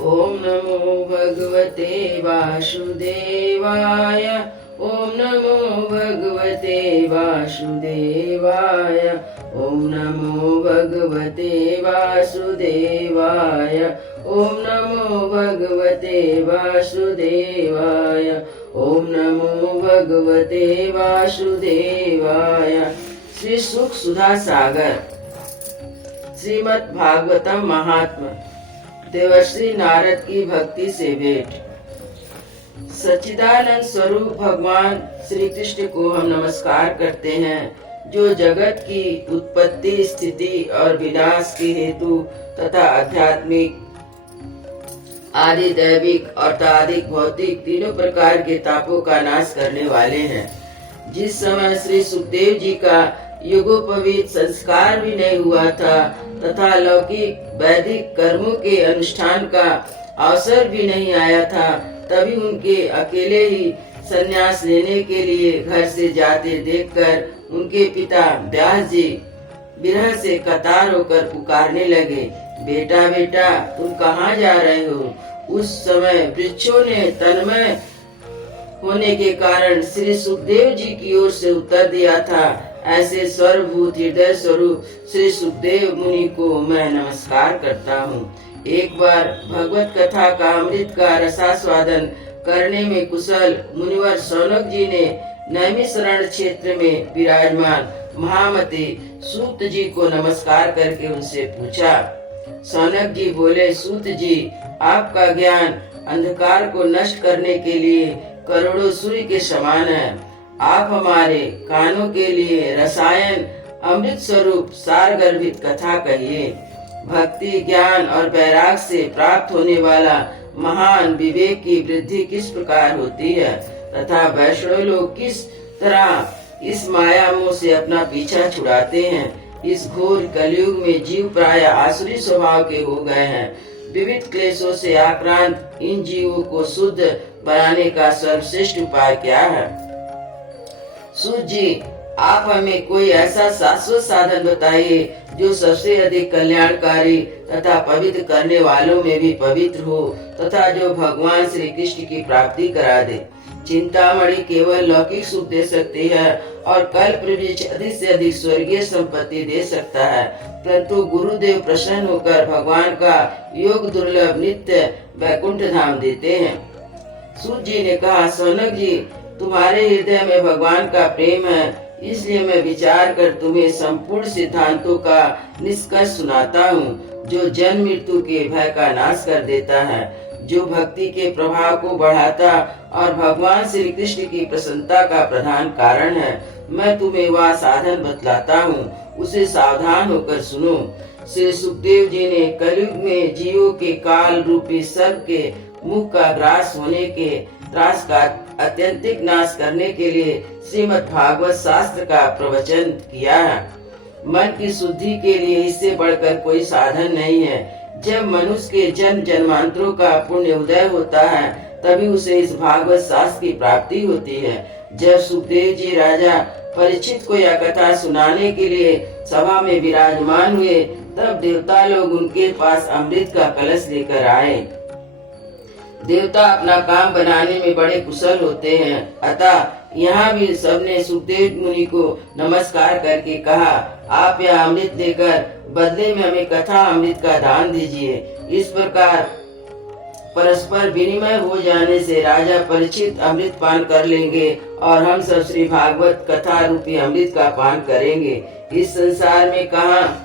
ओम नमो भगवते वासुदेवाय। ओम नमो भगवते वासुदेवाय। ओम नमो भगवते वासुदेवाय। ओम नमो भगवते वासुदेवाय। ओम नमो भगवते वासुदेवाय। श्री सुख सुधा सागर श्रीमद् भागवतम महात्मा देवर्षि नारद की भक्ति से भेंट। सच्चिदानंद स्वरूप भगवान श्री कृष्ण को हम नमस्कार करते हैं, जो जगत की उत्पत्ति, स्थिति और विनाश के हेतु तथा आध्यात्मिक, आदि दैविक और तादिक भौतिक तीनों प्रकार के तापों का नाश करने वाले हैं। जिस समय श्री सुखदेव जी का युगोपवीत संस्कार भी नहीं हुआ था तथा लौकिक वैदिक कर्मों के अनुष्ठान का अवसर भी नहीं आया था, तभी उनके अकेले ही संन्यास लेने के लिए घर से जाते देखकर उनके पिता व्यास जी विरह से कतार होकर पुकारने लगे, बेटा बेटा तुम कहाँ जा रहे हो। उस समय वृक्षों ने तन्मय होने के कारण श्री सुखदेव जी की ओर से उत्तर दिया था, ऐसे सर्वभूत हृदय स्वरूप श्री सुखदेव मुनि को मैं नमस्कार करता हूँ। एक बार भगवत कथा का अमृत का रसास्वादन करने में कुशल मुनिवर सौनक जी ने नैमिषारण्य क्षेत्र में विराजमान महामती सूत जी को नमस्कार करके उनसे पूछा। सौनक जी बोले, सूत जी, आपका ज्ञान अंधकार को नष्ट करने के लिए करोड़ों सूर्य के समान है। आप हमारे कानों के लिए रसायन अमृत स्वरूप सार गर्भित कथा कहिए। भक्ति, ज्ञान और वैराग से प्राप्त होने वाला महान विवेक की वृद्धि किस प्रकार होती है तथा वैष्णव लोग किस तरह इस माया मोह से अपना पीछा छुड़ाते हैं। इस घोर कलयुग में जीव प्राय आसुरी स्वभाव के हो गए हैं। विविध क्लेशों से आक्रांत इन जीवों को शुद्ध बनाने का सर्वश्रेष्ठ उपाय क्या है। सूत जी, आप हमें कोई ऐसा शाश्वत साधन बताइए जो सबसे अधिक कल्याणकारी तथा पवित्र करने वालों में भी पवित्र हो तथा जो भगवान श्री कृष्ण की प्राप्ति करा दे। चिंतामणि केवल लौकिक सुख दे सकती है और कल्प वृक्ष अधिक से अधिक स्वर्गीय संपत्ति दे सकता है, परंतु गुरुदेव प्रसन्न होकर भगवान का योग दुर्लभ नित्य वैकुंठ धाम देते हैं। सूत जी ने कहा, सौनक जी, तुम्हारे हृदय में भगवान का प्रेम है, इसलिए मैं विचार कर तुम्हें संपूर्ण सिद्धांतों का निष्कर्ष सुनाता हूँ, जो जन्म मृत्यु के भय का नाश कर देता है, जो भक्ति के प्रभाव को बढ़ाता और भगवान श्री कृष्ण की प्रसन्नता का प्रधान कारण है। मैं तुम्हें वह साधन बतलाता हूँ, उसे सावधान होकर सुनो। श्री सुखदेव जी ने कलयुग में जीवों के काल रूपी सर्प के मुख का ग्रास होने के त्रास का अत्यंतिक नाश करने के लिए श्रीमद् भागवत शास्त्र का प्रवचन किया है। मन की शुद्धि के लिए इससे बढ़कर कोई साधन नहीं है। जब मनुष्य के जन्म जन्मांतरों का पुण्य उदय होता है, तभी उसे इस भागवत शास्त्र की प्राप्ति होती है। जब सुखदेव जी राजा परीक्षित को यह कथा सुनाने के लिए सभा में विराजमान हुए, तब देवता लोग उनके पास अमृत का कलश लेकर आए। देवता अपना काम बनाने में बड़े कुशल होते हैं, अतः यहाँ भी सबने सुखदेव मुनि को नमस्कार करके कहा, आप यह अमृत देकर बदले में हमें कथा अमृत का दान दीजिए। इस प्रकार परस्पर विनिमय हो जाने से राजा परीक्षित अमृत पान कर लेंगे और हम सब श्री भागवत कथा रूपी अमृत का पान करेंगे। इस संसार में कहाँ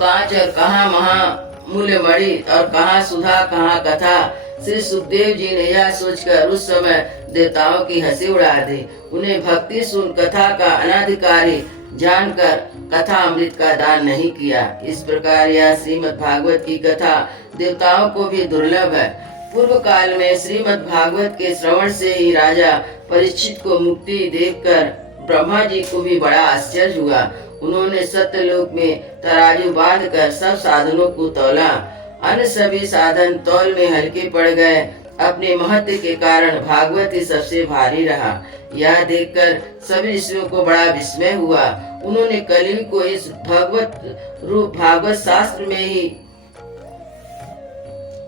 कांच और कहाँ महामूल्य मणि और कहाँ सुधा कहाँ कथा। श्री सुखदेव जी ने यह सोचकर उस समय देवताओं की हंसी उड़ा दी। उन्हें भक्ति सुन कथा का अनाधिकारी जानकर कथा अमृत का दान नहीं किया। इस प्रकार यह श्रीमद् भागवत की कथा देवताओं को भी दुर्लभ है। पूर्व काल में श्रीमद् भागवत के श्रवण से ही राजा परीक्षित को मुक्ति देखकर ब्रह्मा जी को भी बड़ा आश्चर्य हुआ। उन्होंने सत्यलोक में तराजू बांध कर सब साधनों को तौला। अन्य सभी साधन तौल में हल्के पड़ गए। अपने महत्व के कारण भागवत ही सबसे भारी रहा। यह देखकर सभी ऋषियों को बड़ा विस्मय हुआ। उन्होंने कलयुग को इस भगवत रूप भागवत शास्त्र में ही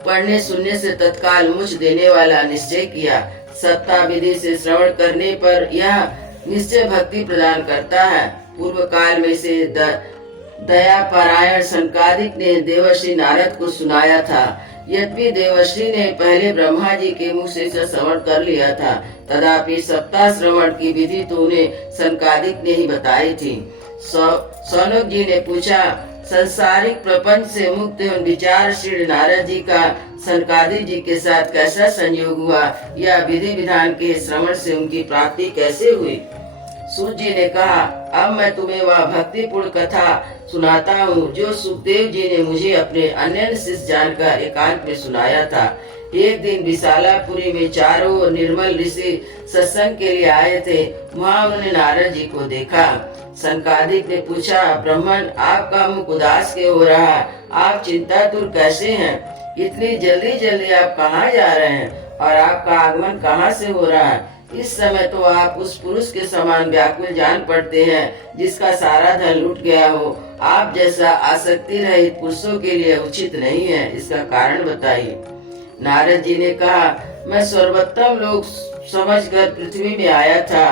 पढ़ने सुनने से तत्काल मुझ देने वाला निश्चय किया। सत्ता विधि से श्रवण करने पर यह निश्चय भक्ति प्रदान करता है। पूर्व काल में से दया परायण सनकादिक ने देवर्षि नारद को सुनाया था। यद्यपि देवर्षि ने पहले ब्रह्मा जी के मुख से श्रवण कर लिया था, तथापि सप्ताह श्रवण की विधि तो उन्हें सनकादिक ने ही बताई थी। सौनक जी ने पूछा, संसारिक प्रपंच से मुक्त एवं विचारशील नारद जी का सनकादिक जी के साथ कैसा संयोग हुआ, या विधि विधान के श्रवण से उनकी प्राप्ति कैसे हुई? सूत जी ने कहा, अब मैं तुम्हें वह भक्तिपूर्ण कथा सुनाता हूँ जो सुखदेव जी ने मुझे अपने अन्य शिष्य जानकर एकांत में सुनाया था। एक दिन विशालापुरी में चारों ओर निर्मल ऋषि सत्संग के लिए आए थे। वहाँ उन्होंने नारद जी को देखा। सनकादिक ने पूछा, ब्राह्मण, आपका मुख उदास क्यों हो रहा है? आप चिंतातुर कैसे हैं? इतनी जल्दी जल्दी आप कहाँ जा रहे हैं और आपका आगमन कहाँ से हो रहा है? इस समय तो आप उस पुरुष के समान व्याकुल जान पड़ते हैं जिसका सारा धन लूट गया हो। आप जैसा आसक्ति रहित पुरुषों के लिए उचित नहीं है, इसका कारण बताइए। नारद जी ने कहा, मैं सर्वोत्तम लोग समझकर पृथ्वी में आया था।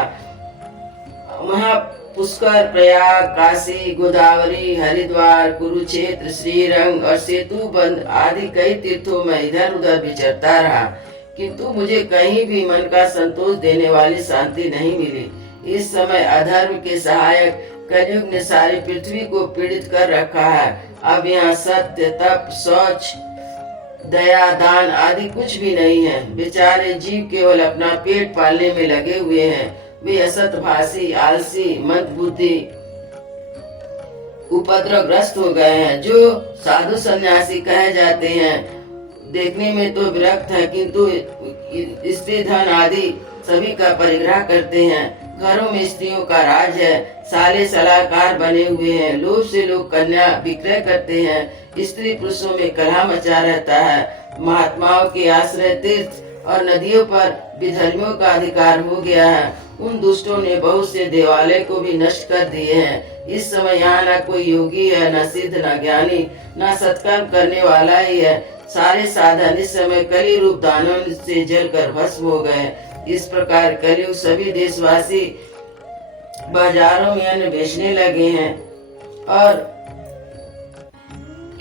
वहाँ पुष्कर, प्रयाग, काशी, गोदावरी, हरिद्वार, कुरुक्षेत्र, श्रीरंग और सेतुबंध आदि कई तीर्थों में इधर उधर विचरता रहा, किंतु मुझे कहीं भी मन का संतोष देने वाली शांति नहीं मिली। इस समय अधर्म के सहायक कलयुग ने सारी पृथ्वी को पीड़ित कर रखा है। अब यहाँ सत्य, तप, शौच, दया, दान आदि कुछ भी नहीं है। बेचारे जीव केवल अपना पेट पालने में लगे हुए हैं। वे असतभाषी, आलसी, मंदबुद्धि, उपद्रवग्रस्त हो गए हैं। जो साधु सन्यासी कहे जाते हैं, देखने में तो विरक्त है, किंतु स्त्री धन आदि सभी का परिग्रह करते हैं। घरों में स्त्रियों का राज है। साले सलाहकार बने हुए हैं। लोभ से लोग कन्या विक्रय करते हैं। स्त्री पुरुषों में कलह मचा रहता है। महात्माओं के आश्रय तीर्थ और नदियों पर विधर्मियों का अधिकार हो गया है। उन दुष्टों ने बहुत से देवालय को भी नष्ट कर दिए हैं। इस समय यहाँ न कोई योगी है, न सिद्ध, न ज्ञानी, न सत्कर्म करने वाला ही है। सारे साधन इस समय कली रूप दानव से जलकर भस्म हो गए। इस प्रकार कलयुग सभी देशवासी बाजारों में अन्न बेचने लगे हैं और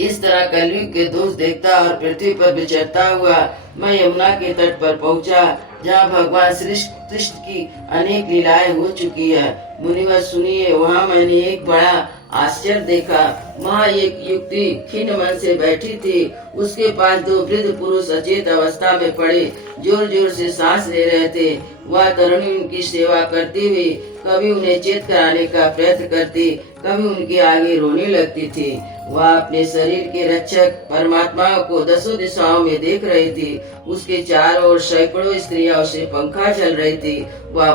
इस तरह कलयुग के दोष देखता और पृथ्वी पर विचरता हुआ मैं यमुना के तट पर पहुंचा, जहाँ भगवान श्री कृष्ण की अनेक लीलाएं हो चुकी है। मुनिवर सुनिए, वहाँ मैंने एक बड़ा आश्चर्य देखा। वहाँ एक युवती खिन्न मन से बैठी थी। उसके पास दो वृद्ध पुरुष अचेत अवस्था में पड़े जोर जोर से सांस ले रहे थे। वह तरुणी उनकी सेवा करती हुई कभी उन्हें चेत कराने का प्रयत्न करती, कभी उनके आगे रोने लगती थी। वह अपने शरीर के रक्षक परमात्मा को दसों दिशाओं में देख रही थी। उसके चारों ओर सैकड़ों स्त्रियां उसे पंखा चल रही थी। वह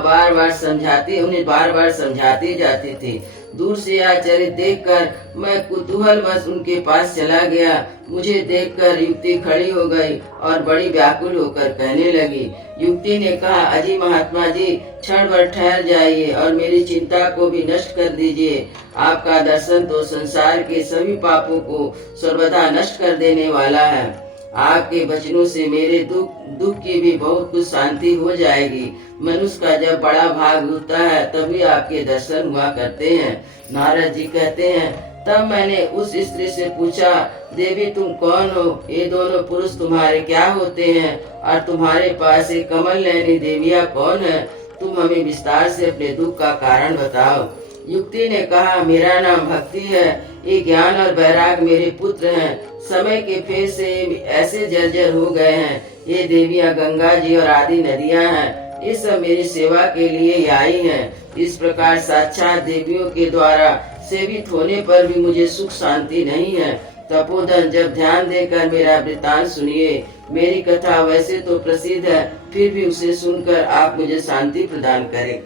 उन्हें बार बार समझाती जाती थी। दूर से यह चरित्र देखकर मैं कुतूहलवश उनके पास चला गया। मुझे देखकर युवती खड़ी हो गई और बड़ी व्याकुल होकर कहने लगी। युवती ने कहा, अजी महात्मा जी, क्षण भर ठहर जाइए और मेरी चिंता को भी नष्ट कर दीजिए। आपका दर्शन तो संसार के सभी पापों को सर्वदा नष्ट कर देने वाला है। आपके वचनों से मेरे दुख की भी बहुत कुछ शांति हो जाएगी। मनुष्य का जब बड़ा भाग होता है तभी आपके दर्शन हुआ करते हैं। नारद जी कहते हैं, तब मैंने उस स्त्री से पूछा, देवी तुम कौन हो? ये दोनों पुरुष तुम्हारे क्या होते हैं और तुम्हारे पास ये कमल नयनी देवियाँ कौन है? तुम हमें विस्तार से अपने दुख का कारण बताओ। युक्ति ने कहा, मेरा नाम भक्ति है। ये ज्ञान और वैराग मेरे पुत्र हैं। समय के फेर से ऐसे जर्जर हो गए हैं। ये देवियाँ गंगा जी और आदि नदियाँ हैं। ये सब मेरी सेवा के लिए आई हैं। इस प्रकार साक्षात देवियों के द्वारा सेवित होने पर भी मुझे सुख शांति नहीं है। तपोधन, जब ध्यान देकर मेरा वृत्तांत सुनिए। मेरी कथा वैसे तो प्रसिद्ध है, फिर भी उसे सुनकर आप मुझे शांति प्रदान करें।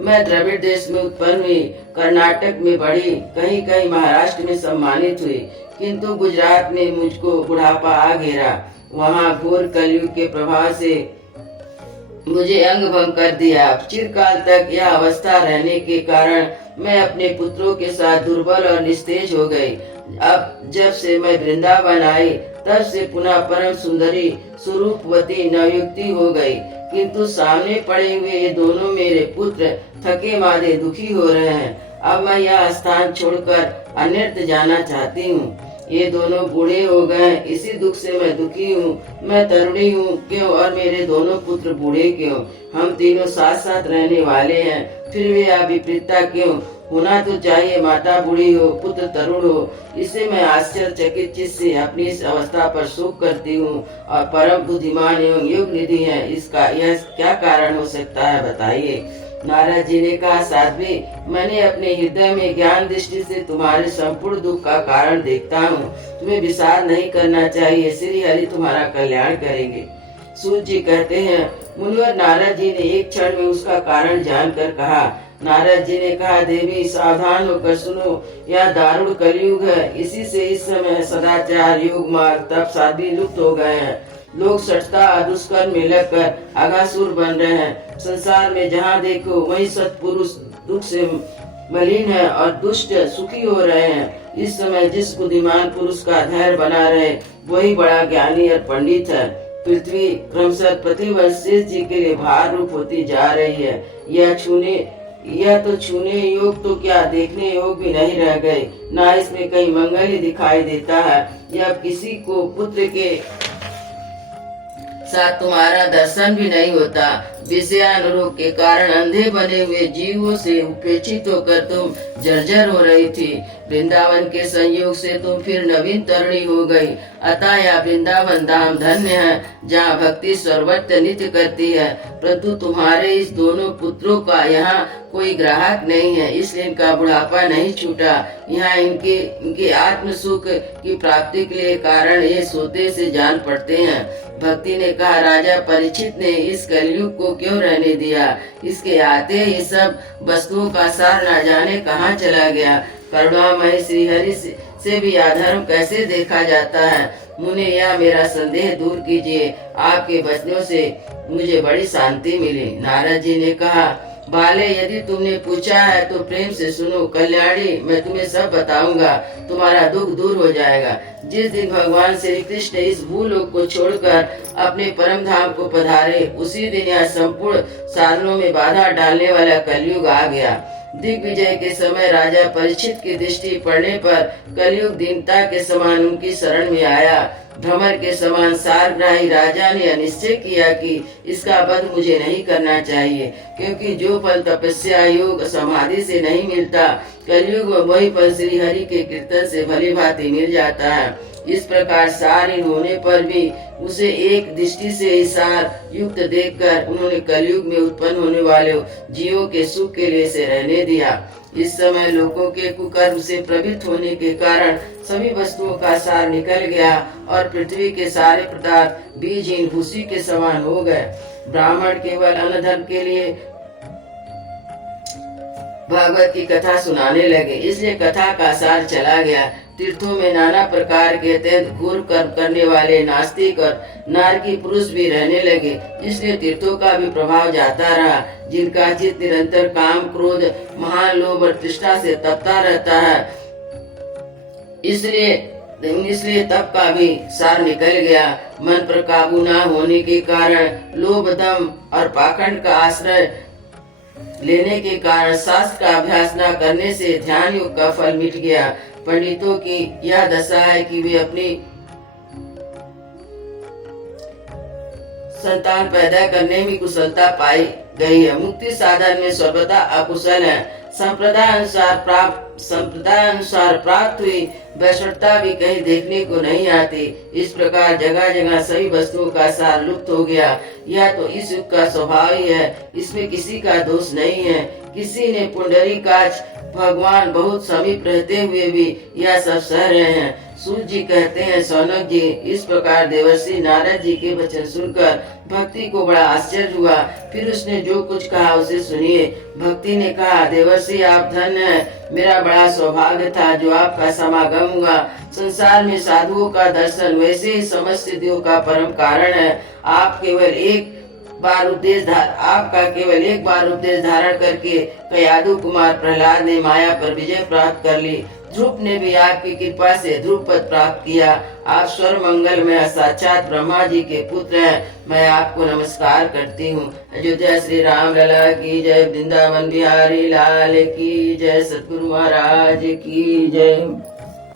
मैं द्रविड़ देश में उत्पन्न हुई, कर्नाटक में बढ़ी, कहीं कहीं महाराष्ट्र में सम्मानित हुई, किंतु गुजरात में मुझको बुढ़ापा आ घेरा। वहाँ घोर कलयुग के प्रभाव से मुझे अंग भंग कर दिया। चिरकाल तक यह अवस्था रहने के कारण मैं अपने पुत्रों के साथ दुर्बल और निस्तेज हो गई। अब जब से मैं वृंदावन आई, तब से पुनः परम सुंदरी स्वरूपवती नवयुक्ति हो गई। किंतु सामने पड़े हुए ये दोनों मेरे पुत्र थके मारे दुखी हो रहे हैं। अब मैं यह स्थान छोड़कर अन्यत्र जाना चाहती हूँ। ये दोनों बूढ़े हो गए, इसी दुख से मैं दुखी हूँ। मैं तरुणी हूँ क्यों और मेरे दोनों पुत्र बूढ़े क्यों? हम तीनों साथ साथ रहने वाले हैं, फिर वे यह विपरीतता क्यों? होना तो चाहिए माता बूढ़ी हो, पुत्र तरुण हो। इससे मैं आश्चर्यचकित चित्त से अपनी इस अवस्था पर शोक करती हूँ और परम बुद्धिमान एवं योग निधि है, इसका यह क्या कारण हो सकता है, बताइए। नारद जी ने कहा, साध्वी, मैंने अपने हृदय में ज्ञान दृष्टि से तुम्हारे संपूर्ण दुख का कारण देखता हूँ। तुम्हें विषाद नहीं करना चाहिए, श्री हरि तुम्हारा कल्याण करेंगे। सूत जी कहते हैं, मुनिवर नारद जी ने एक क्षण में उसका कारण जानकर कहा। नारद जी ने कहा, देवी सावधान होकर सुनो, यह दारुण कलयुग है। इसी से इस समय सदाचार, योग मार्ग, तप साधि लुप्त हो गए हैं। लोग सठता दुष्कर्म में लगकर अघासुर बन रहे हैं। संसार में जहाँ देखो वही सत्पुरुष दुख से मलिन है और दुष्ट सुखी हो रहे हैं। इस समय जिस बुद्धिमान पुरुष का धैर्य बना रहे वही बड़ा ज्ञानी और पंडित है। पृथ्वी क्रमशः प्रतिवर्ष शेष जी के लिए भार रूप होती जा रही है। यह तो छूने योग तो क्या देखने योग भी नहीं रह गए, ना इसमें कहीं मंगल ही दिखाई देता है। यह किसी को पुत्र के साथ तुम्हारा दर्शन भी नहीं होता। विषयानुरोध के कारण अंधे बने हुए जीवों से उपेक्षित होकर तुम जर्जर हो रही थी। वृंदावन के संयोग से तुम फिर नवीन तरुणी हो गई। अतः यह वृंदावन धाम धन्य है, जहाँ भक्ति सर्वत्र नित्य करती है। परंतु तुम्हारे इस दोनों पुत्रों का यहाँ कोई ग्राहक नहीं है, इसलिए इनका बुढ़ापा नहीं छूटा। यहाँ इनके आत्म सुख की प्राप्ति के लिए कारण ये सोते से जान पड़ते हैं। भक्ति ने कहा, राजा परीक्षित ने इस कलयुग को क्यों रहने दिया? इसके आते ही सब वस्तुओं का सार न जाने कहाँ चला गया। करुणामय श्री हरि से भी अधर्म कैसे देखा जाता है? मुने यह मेरा संदेह दूर कीजिए, आपके वचनों से मुझे बड़ी शांति मिली। नारद जी ने कहा, बाले, यदि तुमने पूछा है तो प्रेम से सुनो। कल्याणी, मैं तुम्हें सब बताऊंगा, तुम्हारा दुख दूर हो जाएगा। जिस दिन भगवान श्री कृष्ण इस भूलोक को छोड़कर अपने परम धाम को पधारे, उसी दिन यह संपूर्ण साधनों में बाधा डालने वाला कलयुग आ गया। दिग्विजय के समय राजा परीक्षित की दृष्टि पड़ने पर कलयुग दीनता के समान उनकी शरण में आया। भ्रमर के समान सारग्राही राजा ने निश्चय किया कि इसका वध मुझे नहीं करना चाहिए, क्योंकि जो फल तपस्या, योग, समाधि से नहीं मिलता, कलयुग में वही फल श्री हरि के कीर्तन से भली भांति मिल जाता है। इस प्रकार सारहीन होने पर भी उसे एक दृष्टि से ही सार युक्त देखकर उन्होंने कलयुग में उत्पन्न होने वाले जीवों के सुख के लिए से रहने दिया। इस समय लोगों के कुकर्म से प्रवृत्त होने के कारण सभी वस्तुओं का सार निकल गया और पृथ्वी के सारे पदार्थ बीजहीन भूसी के समान हो गए। ब्राह्मण केवल अन्न धर्म के लिए भागवत की कथा सुनाने लगे, इसलिए कथा का सार चला गया। तीर्थों में नाना प्रकार के अत्यंत घोर कर्म करने वाले नास्तिक और नारकी पुरुष भी रहने लगे, इसलिए तीर्थों का भी प्रभाव जाता रहा। जिनका चित्त निरंतर काम, क्रोध, महान लोभ और तृष्णा से तपता रहता है, इसलिए तप का भी सार निकल गया। मन पर काबू न होने के कारण लोभ, दम और पाखंड का आश्रय लेने के कारण शास्त्र का अभ्यास न करने से ध्यान योग का फल मिट गया। पंडितों की यह दशा है कि वे अपनी संतान पैदा करने में कुशलता पाई गई है, मुक्ति साधन में सर्वदा अकुशल है। संप्रदाय अनुसार प्राप्त हुई वैष्णवता भी कहीं देखने को नहीं आती। इस प्रकार जगह जगह सभी वस्तुओं का सार लुप्त हो गया। यह तो इस युग का स्वभाव ही है, इसमें किसी का दोष नहीं है। किसी ने पुंडरीकाक्ष भगवान बहुत समीप रहते हुए भी यह सब सह रहे हैं। सूत जी कहते हैं, सौनक जी, इस प्रकार देवर्षि नारद जी के वचन सुनकर भक्ति को बड़ा आश्चर्य हुआ। फिर उसने जो कुछ कहा उसे सुनिए। भक्ति ने कहा, देवर्षि आप धन्य हैं, मेरा बड़ा सौभाग्य था जो आपका समागम हुआ। संसार में साधुओं का दर्शन वैसे ही समस्त सिद्धियों का परम कारण है। आपका केवल एक बार उपदेश धारण करके कयादु कुमार प्रहलाद ने माया पर विजय प्राप्त कर ली। ध्रुव ने भी आपकी कृपा से ध्रुव पद प्राप्त किया। आप स्वर मंगल में साक्षात ब्रह्मा जी के पुत्र हैं। मैं आपको नमस्कार करती हूँ। अयोध्या श्री राम लला की जय, वृंदावन बिहारी लाल की जय, सतगुरु महाराज की जय।